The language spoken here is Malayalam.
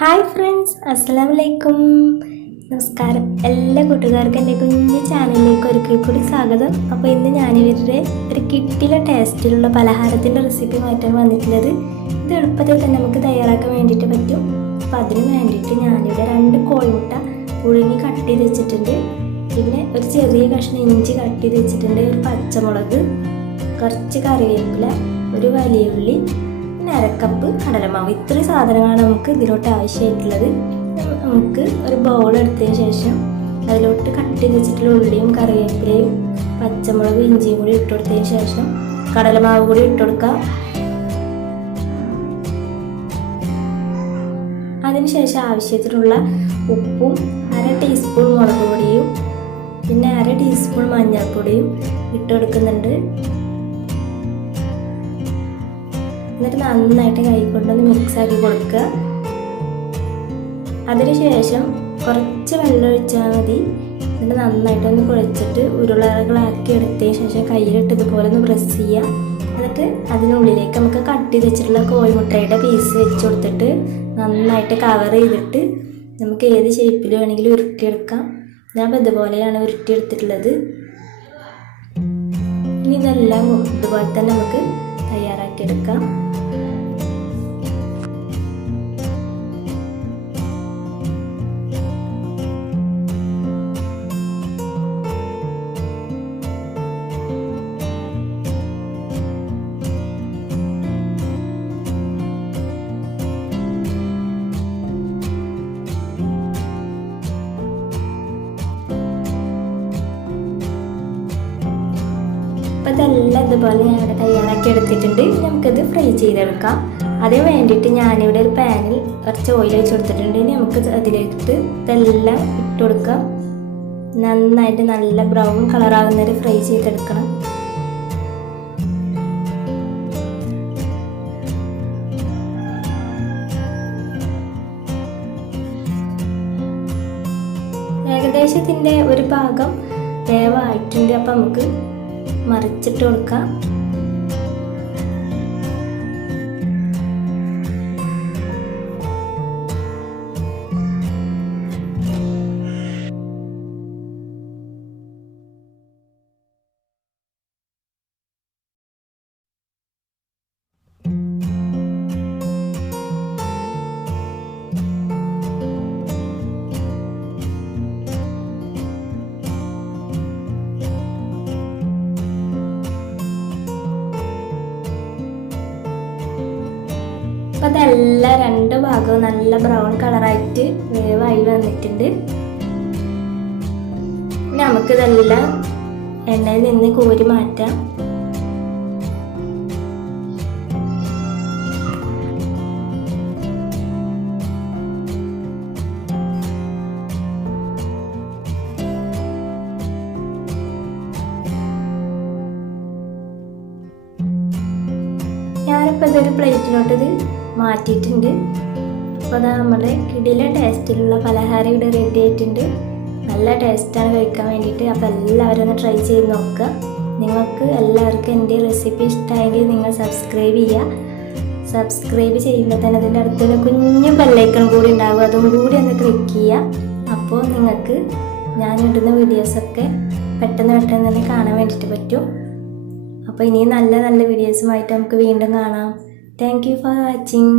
ഹായ് ഫ്രണ്ട്സ്, അസ്സലാമു അലൈക്കും. നമസ്കാരം. എല്ലാ കൂട്ടുകാർക്കും എൻ്റെ കുഞ്ഞു ചാനലിലേക്ക് ഒരിക്കൽ കൂടി സ്വാഗതം. അപ്പോൾ ഇന്ന് ഞാനിവരുടെ ഒരു കിട്ടിലെ ടേസ്റ്റിലുള്ള പലഹാരത്തിൻ്റെ റെസിപ്പിയുമായിട്ടാണ് വന്നിട്ടുള്ളത്. ഇത് എളുപ്പത്തിൽ തന്നെ നമുക്ക് തയ്യാറാക്കാൻ വേണ്ടിയിട്ട് പറ്റും. അപ്പോൾ അതിന് വേണ്ടിയിട്ട് ഞാനിവിടെ 2 കോഴിമുട്ട പുഴുങ്ങി കട്ട് ചെയ്ത് വെച്ചിട്ടുണ്ട്. പിന്നെ ഒരു ചെറിയ കഷ്ണം ഇഞ്ചി കട്ട് ചെയ്ത് വെച്ചിട്ടുണ്ട്. ഒരു പച്ചമുളക്, കുറച്ച് കറിവേപ്പില, ഒരു വലിയ ഉള്ളി, അരക്കപ്പ് കടലമാവ്. ഇത്രയും സാധനങ്ങളാണ് നമുക്ക് ഇതിലോട്ട് ആവശ്യമായിട്ടുള്ളത്. നമുക്ക് ഒരു ബൗൾ എടുത്തതിന് ശേഷം അതിലോട്ട് കട്ട് ചെയ്ത് വെച്ചിട്ടുള്ള ഉള്ളിയും കറിവേപ്പിലയും പച്ചമുളകും ഇഞ്ചിയും കൂടി ഇട്ട് കൊടുത്തതിന് ശേഷം കടലമാവ് കൂടി ഇട്ട് കൊടുക്കാം. അതിനുശേഷം ആവശ്യത്തിനുള്ള ഉപ്പും 1/2 ടീസ്പൂൺ മുളക് പൊടിയും പിന്നെ 1/2 ടീസ്പൂൺ മഞ്ഞൾപ്പൊടിയും ഇട്ട് കൊടുക്കുന്നുണ്ട്. എന്നിട്ട് നന്നായിട്ട് കൈകൊണ്ടൊന്ന് മിക്സാക്കി കൊടുക്കുക. അതിനുശേഷം കുറച്ച് വെള്ളം ഒഴിച്ചാൽ മതി. എന്നിട്ട് നന്നായിട്ടൊന്ന് കുഴച്ചിട്ട് ഉരുളകളാക്കി എടുത്തതിന് ശേഷം കയ്യിലിട്ട് ഇതുപോലെ ഒന്ന് പ്രസ് ചെയ്യുക. എന്നിട്ട് അതിനുള്ളിലേക്ക് നമുക്ക് കട്ട് ചെയ്ത് വെച്ചിട്ടുള്ള കോഴിമുട്ടയുടെ പീസ് വെച്ച് കൊടുത്തിട്ട് നന്നായിട്ട് കവർ ചെയ്തിട്ട് നമുക്ക് ഏത് ഷേപ്പിൽ വേണമെങ്കിലും ഉരുട്ടിയെടുക്കാം. ഞാനിപ്പോൾ ഇതുപോലെയാണ് ഉരുട്ടിയെടുത്തിട്ടുള്ളത്. ഇനി ഇതെല്ലാം ഇതുപോലെ തന്നെ നമുക്ക് തയ്യാറാക്കിയെടുക്കാം. അപ്പോൾ ഇതെല്ലാം ഇതുപോലെ ഞാനിവിടെ തയ്യാറാക്കി എടുത്തിട്ടുണ്ട്. നമുക്കിത് ഫ്രൈ ചെയ്തെടുക്കാം. അതിന് വേണ്ടിയിട്ട് ഞാനിവിടെ ഒരു പാനിൽ കുറച്ച് ഓയിൽ ഒഴിച്ച് കൊടുത്തിട്ടുണ്ട്. നമുക്ക് അതിലേക്ക് ഇതെല്ലാം ഇട്ട് കൊടുക്കാം. നന്നായിട്ട് നല്ല ബ്രൗൺ കളറാകുന്നവരെ ഫ്രൈ ചെയ്തെടുക്കണം. ഏകദേശത്തിൻ്റെ ഒരു ഭാഗം വേവായിട്ടുണ്ട്. അപ്പം നമുക്ക് മറിച്ചിട്ട് കൊടുക്കാം. അപ്പോൾ അതെല്ലാം 2 ഭാഗവും നല്ല ബ്രൗൺ കളറായിട്ട് വേവായി വന്നിട്ടുണ്ട്. നമുക്കിതെല്ലാം എണ്ണയിൽ നിന്ന് കോരി മാറ്റാം. ഞാനിപ്പോൾ ഇതൊരു പ്ലേറ്റിലോട്ട് ഇത് മാറ്റിയിട്ടുണ്ട്. അപ്പോൾ അത് നമ്മുടെ കിടില ടേസ്റ്റിലുള്ള പലഹാരം ഇവിടെ റെഡി ആയിട്ടുണ്ട്. നല്ല ടേസ്റ്റാണ് കഴിക്കാൻ വേണ്ടിയിട്ട്. അപ്പോൾ എല്ലാവരും ഒന്ന് ട്രൈ ചെയ്ത് നോക്കുക. നിങ്ങൾക്ക് എല്ലാവർക്കും എൻ്റെ റെസിപ്പി ഇഷ്ടമായെങ്കിൽ നിങ്ങൾ സബ്സ്ക്രൈബ് ചെയ്യുക. സബ്സ്ക്രൈബ് ചെയ്യുമ്പോൾ തന്നെ അതിൻ്റെ അടുത്തൊരു കുഞ്ഞു ബെല്ലൈക്കൺ കൂടി ഉണ്ടാകും. അതും കൂടി ഒന്ന് ക്ലിക്ക് ചെയ്യുക. അപ്പോൾ നിങ്ങൾക്ക് ഞാനിടുന്ന വീഡിയോസൊക്കെ പെട്ടെന്ന് തന്നെ കാണാൻ വേണ്ടിയിട്ട് പറ്റും. അപ്പോൾ ഇനി നല്ല വീഡിയോസുമായിട്ട് നമുക്ക് വീണ്ടും കാണാം. Thank you for watching.